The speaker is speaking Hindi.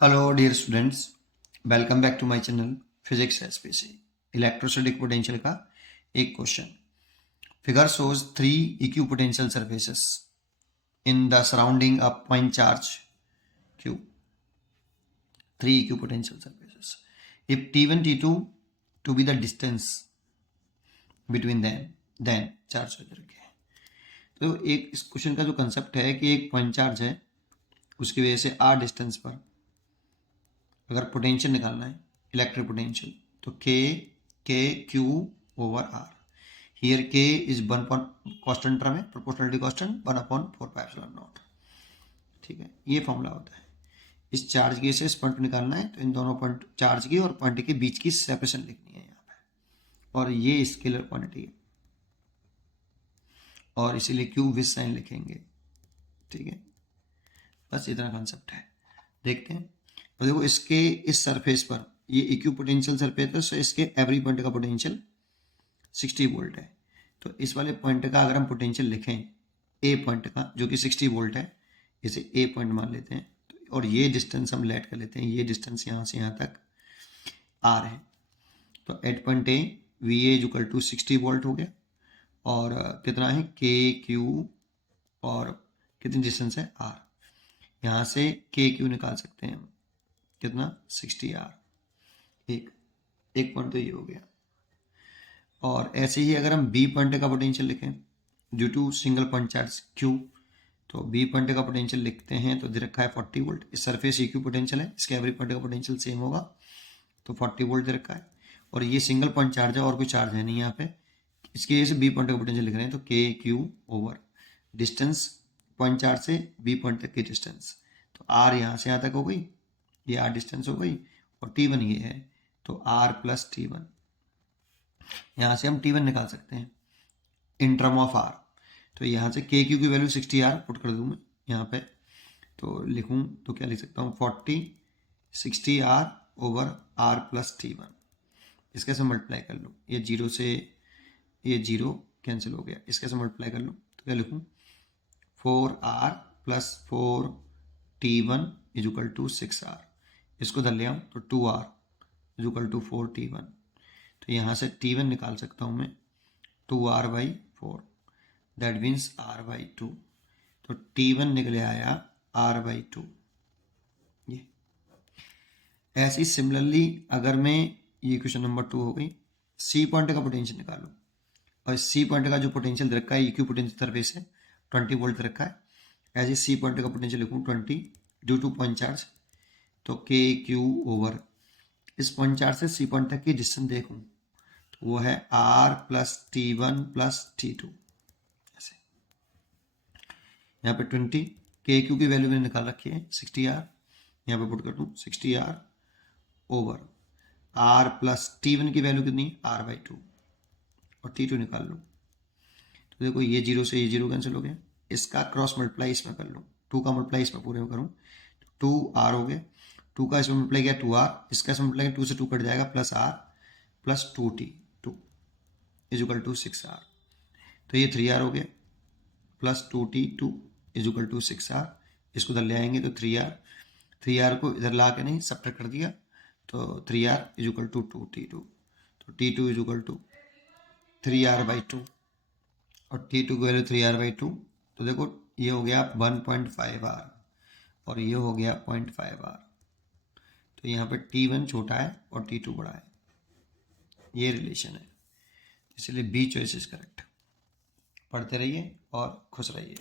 Hello dear students, welcome back to my channel Physics SPC। Electrostatic potential का एक question. Figure shows 3 equipotential surfaces in the surrounding a point charge Q। 3 equipotential surfaces. If T1 T2 to be the distance between them, then charge हो जाएगा। तो एक इस क्वेश्चन का जो कंसेप्ट है कि एक पॉइंट चार्ज है, उसकी वजह से r डिस्टेंस पर अगर पोटेंशियल निकालना है इलेक्ट्रिक पोटेंशियल तो के क्यू ओवर आर। हियर के इज 1 कांस्टेंट टर्म है, प्रोपोर्शनलिटी कांस्टेंट 1/4πε0। ठीक है, ये फॉर्मूला होता है। इस चार्ज की से इस पॉइंट निकालना है तो इन दोनों पॉइंट चार्ज की और पॉइंट के बीच की सेपरेशन लिखनी है यहाँ पे, और ये स्केलर क्वांटिटी है और इसीलिए क्यू विद साइन लिखेंगे। ठीक है, बस इतना कंसेप्ट है। देखते हैं। तो देखो इसके इस सरफेस पर ये इक्विपोटेंशियल सरफेस है, सो इसके एवरी पॉइंट का पोटेंशियल 60 वोल्ट है। तो इस वाले पॉइंट का अगर हम पोटेंशियल लिखें ए पॉइंट का जो कि 60 वोल्ट है, इसे ए पॉइंट मान लेते हैं। तो और ये डिस्टेंस हम लेट कर लेते हैं, ये डिस्टेंस यहाँ से यहाँ तक आर है। तो at point A V A equal to 60 volt हो गया, और कितना है के क्यू, और कितनी डिस्टेंस है आर। यहाँ से के क्यू निकाल सकते हैं हम, कितना 60 आर। एक पॉइंट तो ये हो गया। और ऐसे ही अगर हम बी पॉइंट का पोटेंशियल लिखें due to single point charge Q, तो बी पॉइंट का पोटेंशियल लिखते हैं तो दे रखा है 40 वोल्ट। इस सरफेस इक्यू पोटेंशियल है, इसके एवरी पॉइंट का पोटेंशियल सेम होगा, तो 40 वोल्ट दे रखा है। और ये सिंगल पॉइंट चार्ज है और कोई चार्ज है नहीं यहाँ पे, इसकी वजह से बी पॉइंट का पोटेंशियल लिख रहे हैं। तो के Q over distance point charge से बी पॉइंट तक की डिस्टेंस, तो आर यहाँ से यहाँ तक हो गई, ये आर डिस्टेंस हो गई, और टी1 ये है, तो आर प्लस टी1। यहाँ से हम टी1 निकाल सकते हैं इन टर्म ऑफ आर। तो यहाँ से के क्यू की वैल्यू 60 आर पुट कर दूँ मैं यहाँ पे, तो लिखूँ तो क्या लिख सकता हूँ 40 60 आर ओवर आर प्लस टी1। इसके से मल्टीप्लाई कर लूँ, ये जीरो से ये जीरो कैंसिल हो गया, इसके से मल्टीप्लाई कर लूँ तो क्या लिखूँ 4r plus 4t1 is equal to 6r। इसको धर ले आऊँ तो 2r is equal to 4t1। तो यहाँ से t1 निकाल सकता हूँ मैं 2r/4, दैट मीन्स r/2। तो t1 निकले आया r/2। ये ऐसी सिमिलरली अगर मैं ये क्वेश्चन नंबर 2 हो गई, सी पॉइंट का पोटेंशियल निकालूं, और सी पॉइंट का जो पोटेंशियल दे रखा है इक्वी पोटेंशियल सरफेस है 20 वोल्ट दे रखा है। ऐसे सी पॉइंट का पोटेंशियल लिखूँ 20 ड्यू टू पॉइंट चार्ज, तो के क्यू ओवर इस पॉइंट चार्ज से सी पॉइंट तक की डिस्टेंस देखूँ तो वो है आर प्लस टी1 प्लस टी2। ऐसे यहाँ पे 20 के क्यू की वैल्यू मैंने निकाल रखी है 60 आर, यहाँ पे पुट कर दूँ 60 आर ओवर आर प्लस टी1 की वैल्यू कितनी r/2, और टी2 निकाल लूँ तो देखो ये जीरो से ये जीरो कैंसिल हो गया, इसका क्रॉस मल्टीप्लाई इसमें कर लूँ, 2 का मल्टीप्लाई इसमें पूरे में करूँ 2r हो गया, 2 का इसमें मल्टीप्लाई किया 2r, इसका इसमें मल्टीप्लाई 2 से 2 कट जाएगा, plus r plus 2t2 is equal to 6r। तो ये 3r हो गया plus 2t2 is equal to 6r। इसको इधर ले आएंगे तो 3r को इधर ला के नहीं सब्ट्रैक्ट कर दिया, तो 3r is equal to 2t2, तो t2 is equal to 3r/2, और t2 की वैल्यू 3r/2। तो देखो ये हो गया 1.5r और ये हो गया 0.5r। तो यहाँ पे t1 छोटा है और t2 बड़ा है, ये रिलेशन है, इसलिए बी चॉइस इज करेक्ट। पढ़ते रहिए और खुश रहिए।